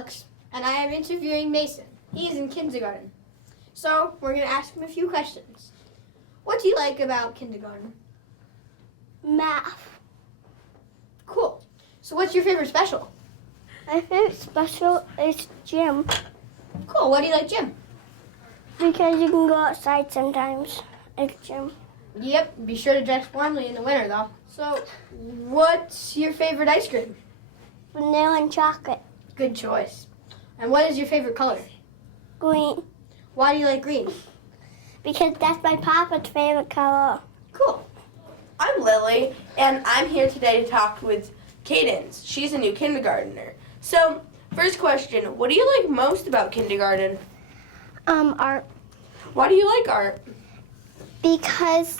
Alex, and I am interviewing Mason. He is in kindergarten. So, we're going to ask him a few questions. What do you like about kindergarten? Math. Cool. So, what's your favorite special? My favorite special is gym Cool. Why do you like gym? because you can go outside sometimes at gym. Yep. Be sure to dress warmly in the winter, though. So, what's your favorite ice cream? Vanilla and chocolate. Good choice. And what is your favorite color? Green. Why do you like green? Because that's my papa's favorite color. Cool. I'm Lily, and I'm here today to talk with Cadence. She's a new kindergartner. So, first question, what do you like most about kindergarten? Art. Why do you like art? Because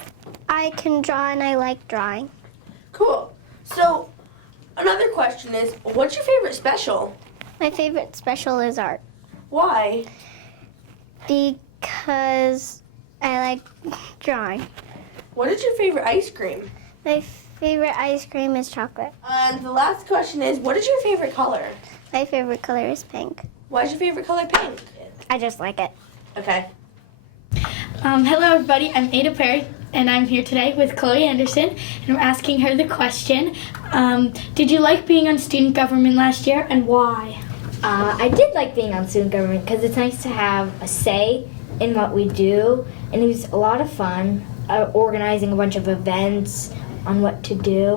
I can draw and I like drawing. Cool. So, another question is, what's your favorite special? My favorite special is art. Why? Because I like drawing. What is your favorite ice cream? My favorite ice cream is chocolate. And the last question is, what is your favorite color? My favorite color is pink. Why is your favorite color pink? I just like it. Okay. Hello everybody, I'm Ada Perry and I'm here today with Chloe Anderson and I'm asking her the question, did you like being on student government last year and why? I did like being on student government because it's nice to have a say in what we do, and it was a lot of fun organizing a bunch of events on what to do,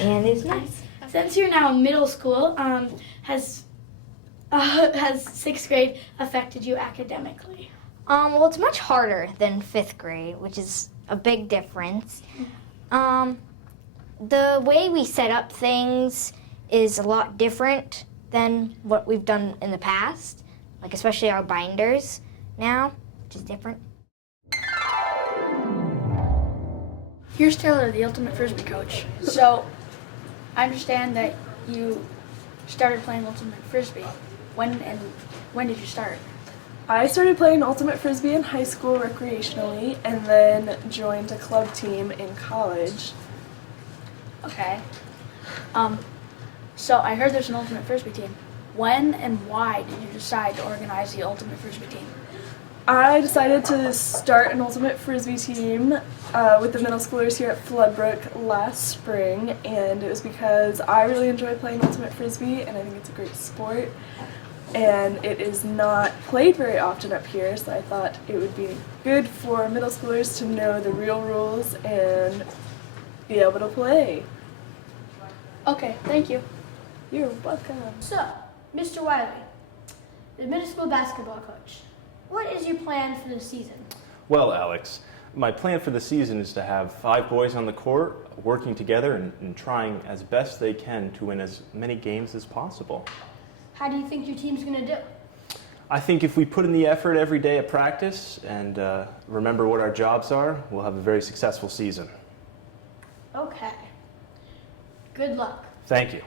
and it was nice. Since you're now in middle school, has 6th grade affected you academically? Well, it's much harder than 5th grade, which is a big difference. The way we set up things is a lot different than what we've done in the past, like especially our binders now, which is different. Here's Taylor, the ultimate frisbee coach. So, I understand that you started playing ultimate frisbee. When did you start? I started playing ultimate frisbee in high school recreationally and then joined a club team in college. Okay. So I heard there's an ultimate frisbee team. When and why did you decide to organize the ultimate frisbee team? I decided to start an ultimate frisbee team with the middle schoolers here at Brook last spring, and it was because I really enjoy playing ultimate frisbee and I think it's a great sport. And it is not played very often up here, so I thought it would be good for middle schoolers to know the real rules and be able to play. Okay, thank you. You're welcome. So, Mr. Wiley, the middle school basketball coach, what is your plan for the season? Well, Alex, my plan for the season is to have 5 boys on the court working together and trying as best they can to win as many games as possible. How do you think your team's going to do? I think if we put in the effort every day at practice and remember what our jobs are, we'll have a very successful season. Okay. Good luck. Thank you.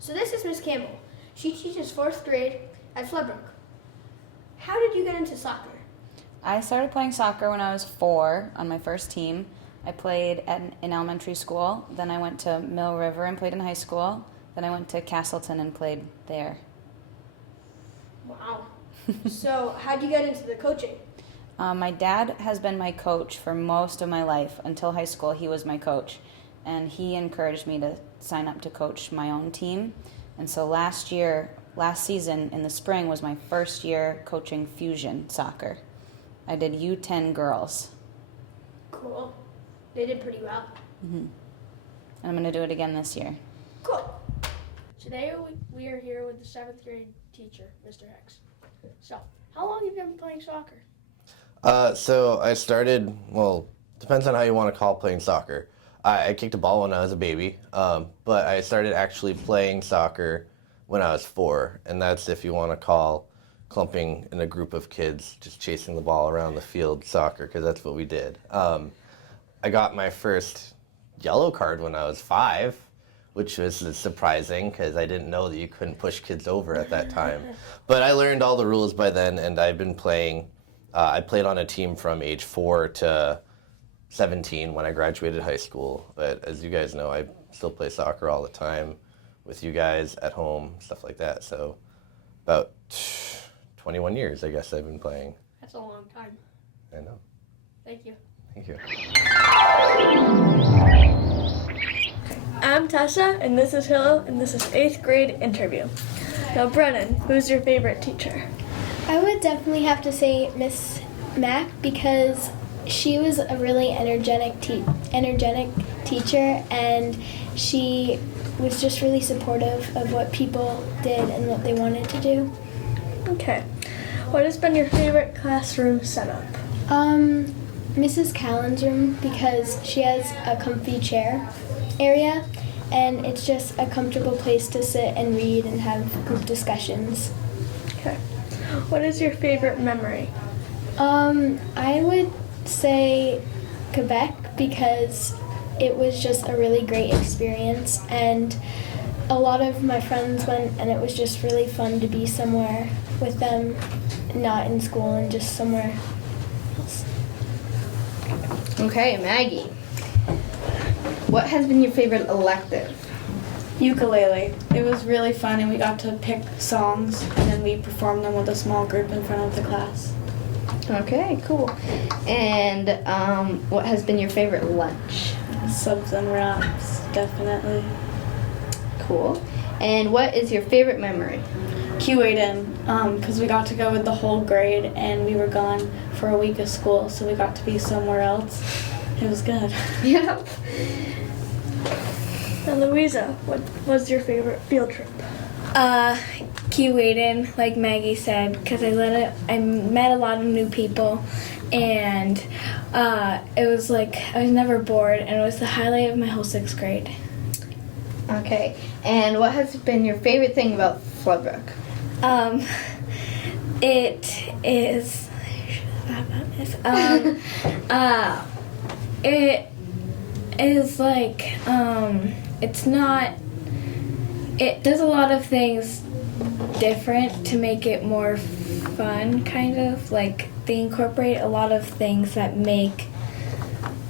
So this is Miss Campbell. She teaches 4th grade at Brook. How did you get into soccer? I started playing soccer when I was 4 on my first team. I played in elementary school, then I went to Mill River and played in high school, then I went to Castleton and played there. Wow. So how did you get into the coaching? My dad has been my coach for most of my life. Until high school, he was my coach. And he encouraged me to sign up to coach my own team. And so last season in the spring was my first year coaching fusion soccer. I did U10 girls. Cool. They did pretty well. And I'm going to do it again this year. Cool. Today we are here with the 7th grade teacher, Mr. Hicks. So, how long have you been playing soccer? So I started, well, depends on how you want to call playing soccer. I kicked a ball when I was a baby, but I started actually playing soccer when I was 4, and that's if you want to call clumping in a group of kids just chasing the ball around the field soccer, because that's what we did. I got my first yellow card when I was 5, which was surprising because I didn't know that you couldn't push kids over at that time. But I learned all the rules by then, and I've been playing. I played on a team from age 4 to 17 when I graduated high school. But as you guys know, I still play soccer all the time with you guys at home, stuff like that. So about 21 years, I guess I've been playing. That's a long time. I know. Thank you. Thank you. I'm Tasha, and this is Hilo, and this is 8th grade interview. Now, Brennan, who's your favorite teacher? I would definitely have to say Miss Mack because she was a really energetic teacher, and she was just really supportive of what people did and what they wanted to do. Okay. What has been your favorite classroom setup? Mrs. Callan's room because she has a comfy chair area, and it's just a comfortable place to sit and read and have group discussions. Okay. What is your favorite memory? I would say Quebec because it was just a really great experience, and a lot of my friends went, and it was just really fun to be somewhere with them, not in school and just somewhere else. Okay, Maggie. What has been your favorite elective? Ukulele. It was really fun, and we got to pick songs, and then we performed them with a small group in front of the class. Okay, cool. And what has been your favorite lunch? Subs and wraps, definitely. Cool. And what is your favorite memory? Q8N, because we got to go with the whole grade, and we were gone for a week of school, so we got to be somewhere else. It was good. Yep. Now, Louisa, what was your favorite field trip? Q8N, like Maggie said, because I met a lot of new people, and it was like I was never bored, and it was the highlight of my whole 6th grade. Okay. And what has been your favorite thing about Floodbrook? It is. It is like it's not. It does a lot of things different to make it more fun, kind of. Like, they incorporate a lot of things that make,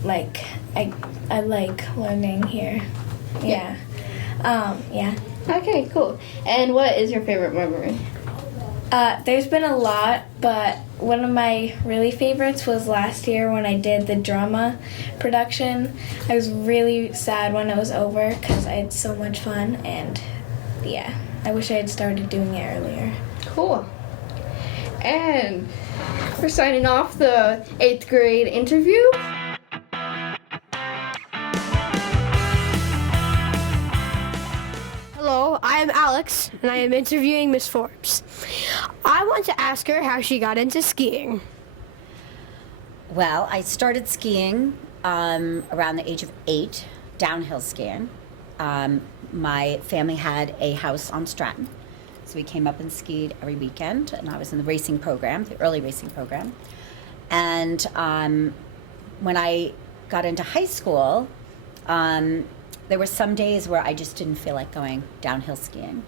like, I like learning here. Yeah. Yeah. Okay, cool. And what is your favorite memory? There's been a lot, but one of my really favorites was last year when I did the drama production. I was really sad when it was over because I had so much fun, and yeah, I wish I had started doing it earlier. Cool. And we're signing off the 8th grade interview. Hello, I am Alex, and I am interviewing Miss Forbes. I want to ask her how she got into skiing. Well, I started skiing around the age of 8, downhill skiing. My family had a house on Stratton, so we came up and skied every weekend, and I was in the racing program, the early racing program. And when I got into high school, there were some days where I just didn't feel like going downhill skiing.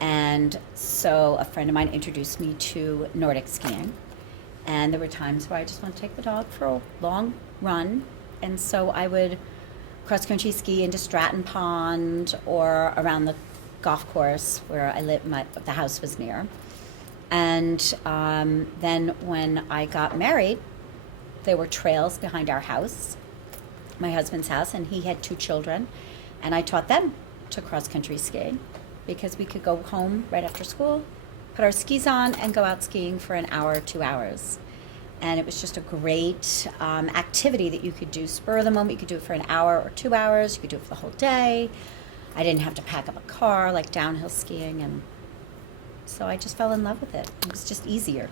And so a friend of mine introduced me to Nordic skiing. And there were times where I just wanted to take the dog for a long run. And so I would cross-country ski into Stratton Pond or around the golf course where I lived, the house was near. And then when I got married, there were trails behind our house, my husband's house, and he had 2 children. And I taught them to cross-country ski because we could go home right after school, put our skis on, and go out skiing for an hour or 2 hours. And it was just a great activity that you could do spur of the moment. You could do it for an hour or 2 hours. You could do it for the whole day. I didn't have to pack up a car like downhill skiing, and so I just fell in love with it. It was just easier.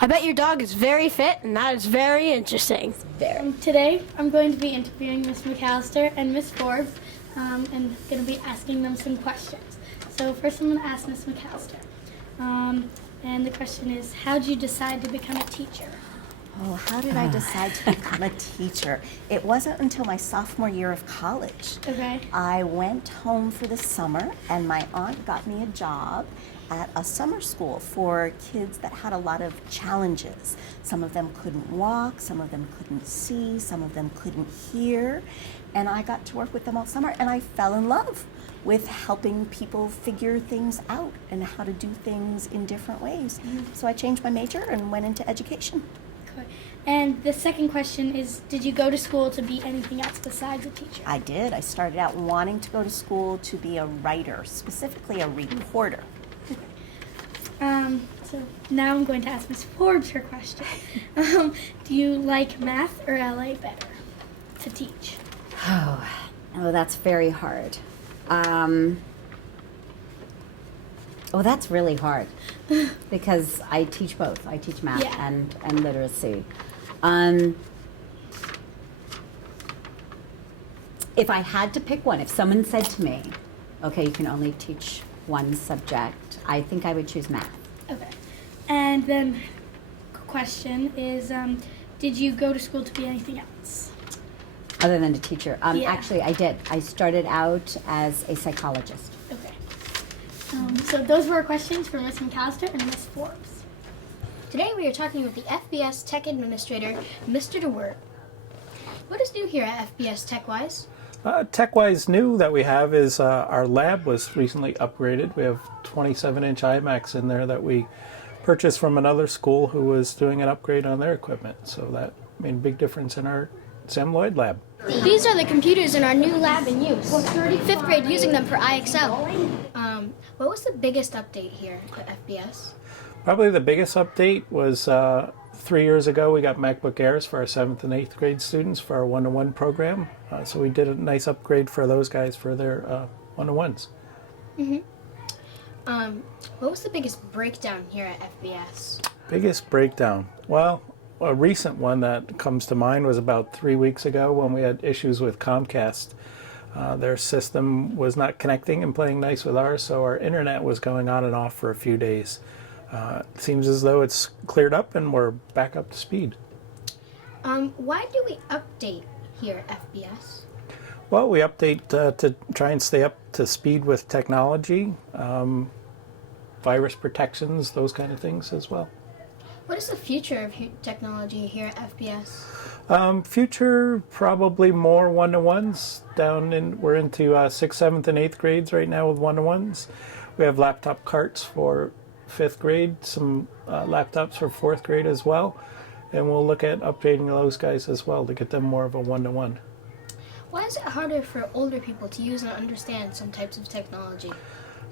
I bet your dog is very fit, and that is very interesting. Very. Today, I'm going to be interviewing Miss McAllister and Miss Forbes, and going to be asking them some questions. So first, I'm going to ask Miss McAllister, and the question is, how did you decide to become a teacher? Oh, how did I decide to become a teacher? It wasn't until my sophomore year of college. Okay. I went home for the summer, and my aunt got me a job, at a summer school for kids that had a lot of challenges. Some of them couldn't walk, some of them couldn't see, some of them couldn't hear. And I got to work with them all summer, and I fell in love with helping people figure things out and how to do things in different ways. So I changed my major and went into education. And the second question is, did you go to school to be anything else besides a teacher? I did. I started out wanting to go to school to be a writer, specifically a reporter. So now I'm going to ask Ms. Forbes her question. Do you like math or LA better to teach? Oh, that's very hard. That's really hard because I teach both. I teach math and literacy. If I had to pick one, if someone said to me, okay, you can only teach one subject, I think I would choose math. Okay. And then question is, did you go to school to be anything else? Other than a teacher. Actually, I did. I started out as a psychologist. Okay. So those were our questions for Ms. McAllister and Ms. Forbes. Today we are talking with the FBS Tech Administrator, Mr. DeWert. What is new here at FBS TechWise? TechWise new that we have is our lab was recently upgraded. We have 27-inch iMacs in there that we purchased from another school who was doing an upgrade on their equipment. So that made a big difference in our Sam Lloyd lab. These are the computers in our new lab in use. 5th grade using them for IXL. What was the biggest update here at FBS? Probably the biggest update was 3 years ago we got MacBook Airs for our 7th and 8th grade students for our one-to-one program. So we did a nice upgrade for those guys for their one-to-ones. What was the biggest breakdown here at FBS? Biggest breakdown? Well, a recent one that comes to mind was about 3 weeks ago when we had issues with Comcast. Their system was not connecting and playing nice with ours, so our internet was going on and off for a few days. It seems as though it's cleared up and we're back up to speed. Why do we update here at FBS? Well, we update to try and stay up to speed with technology, virus protections, those kind of things as well. What is the future of technology here at FBS? Future, probably more one-to-ones. We're into 6th, 7th, and 8th grades right now with one-to-ones. We have laptop carts for 5th grade, some laptops for 4th grade as well. And we'll look at updating those guys as well to get them more of a one-to-one. Why is it harder for older people to use and understand some types of technology?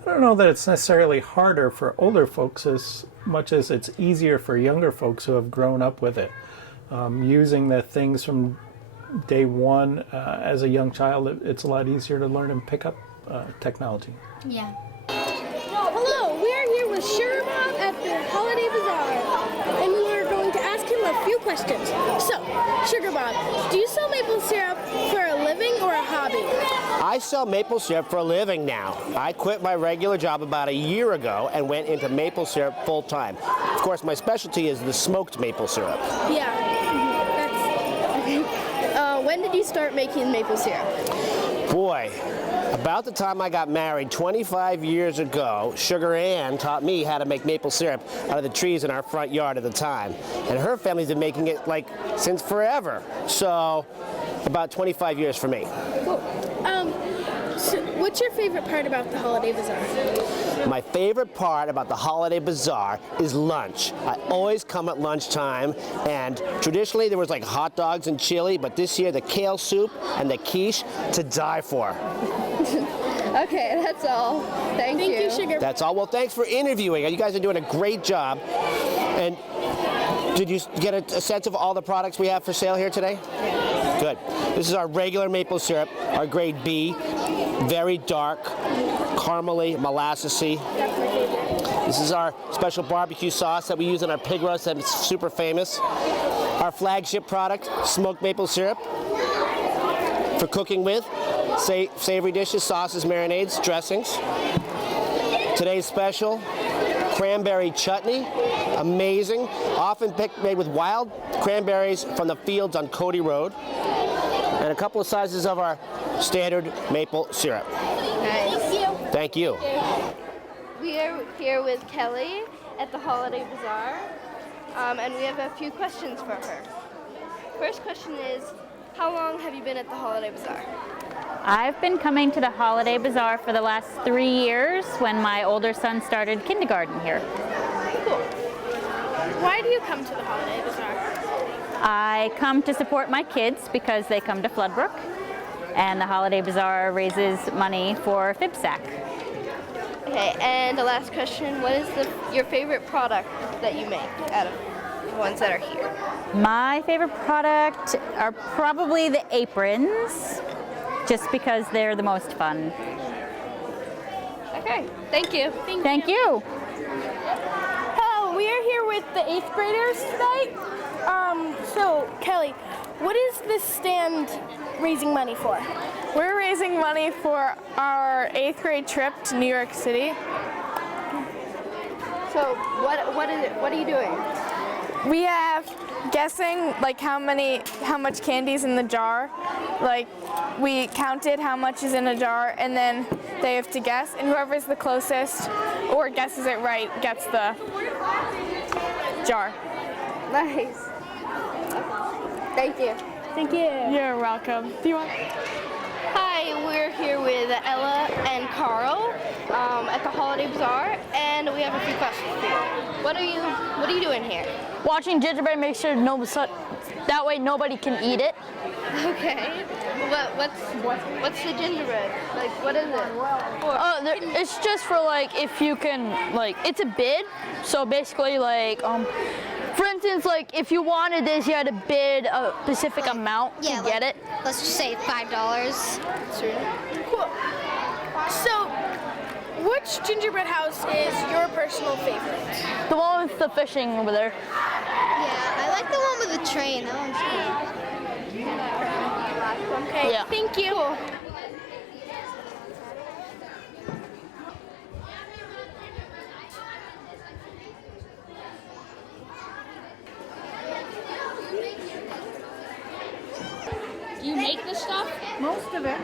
I don't know that it's necessarily harder for older folks as much as it's easier for younger folks who have grown up with it. Using the things from day one as a young child, it's a lot easier to learn and pick up technology. Yeah. Hello, we are here with Sugar Bob at the Holiday Bazaar, and we are going to ask him a few questions. So, Sugar Bob, do you sell maple syrup for a living or a hobby? I sell maple syrup for a living now. I quit my regular job about a year ago and went into maple syrup full time. Of course, my specialty is the smoked maple syrup. Yeah, when did you start making maple syrup? Boy, about the time I got married 25 years ago, Sugar Ann taught me how to make maple syrup out of the trees in our front yard at the time. And her family's been making it since forever. So about 25 years for me. Cool. So what's your favorite part about the Holiday Bazaar? My favorite part about the Holiday Bazaar is lunch. I always come at lunchtime, and traditionally there was hot dogs and chili, but this year the kale soup and the quiche to die for. Okay, that's all. Thank you, Sugar. That's all. Well, thanks for interviewing. You guys are doing a great job. And did you get a sense of all the products we have for sale here today? Good. This is our regular maple syrup, our grade B, very dark, caramely, molassesy. This is our special barbecue sauce that we use in our pig roast that's super famous. Our flagship product, smoked maple syrup for cooking with. Savory dishes, sauces, marinades, dressings. Today's special, cranberry chutney, amazing. Often made with wild cranberries from the fields on Cody Road. And a couple of sizes of our standard maple syrup. Nice. Thank you. we are here with Kelly at the Holiday Bazaar, and we have a few questions for her. First question is, how long have you been at the Holiday Bazaar? I've been coming to the Holiday Bazaar for the last 3 years when my older son started kindergarten here. Cool. Why do you come to the Holiday Bazaar? I come to support my kids because they come to Floodbrook, and the Holiday Bazaar raises money for FIBSAC. Okay, and the last question, what is your favorite product that you make out of the ones that are here? My favorite product are probably the aprons, just because they're the most fun. Okay, thank you. Thank you. Hello, we are here with the 8th graders tonight. So, Kelly, what is this stand raising money for? We're raising money for our 8th grade trip to New York City. So, what is it? What are you doing? We have guessing like how much candy's in the jar. Like we counted how much is in a jar and then they have to guess, and whoever's the closest or guesses it right gets the jar. Nice. Thank you. Thank you. You're welcome. Do you want? Hi, we're here with Ella and Carl at the Holiday Bazaar, and we have a few questions for you. What are you doing here? Watching gingerbread, make sure that way nobody can eat it. Okay. What's the gingerbread? Like, what is it? It's just for like if you can it's a bid. So basically for instance, like if you wanted this, you had to bid a specific amount to get it. Let's just say $5. Cool. So, which gingerbread house is your personal favorite? The one with the fishing over there. Yeah, I like the one with the train. That one's cool. Okay, Yeah. thank you. Cool. Do you make this stuff? Most of it.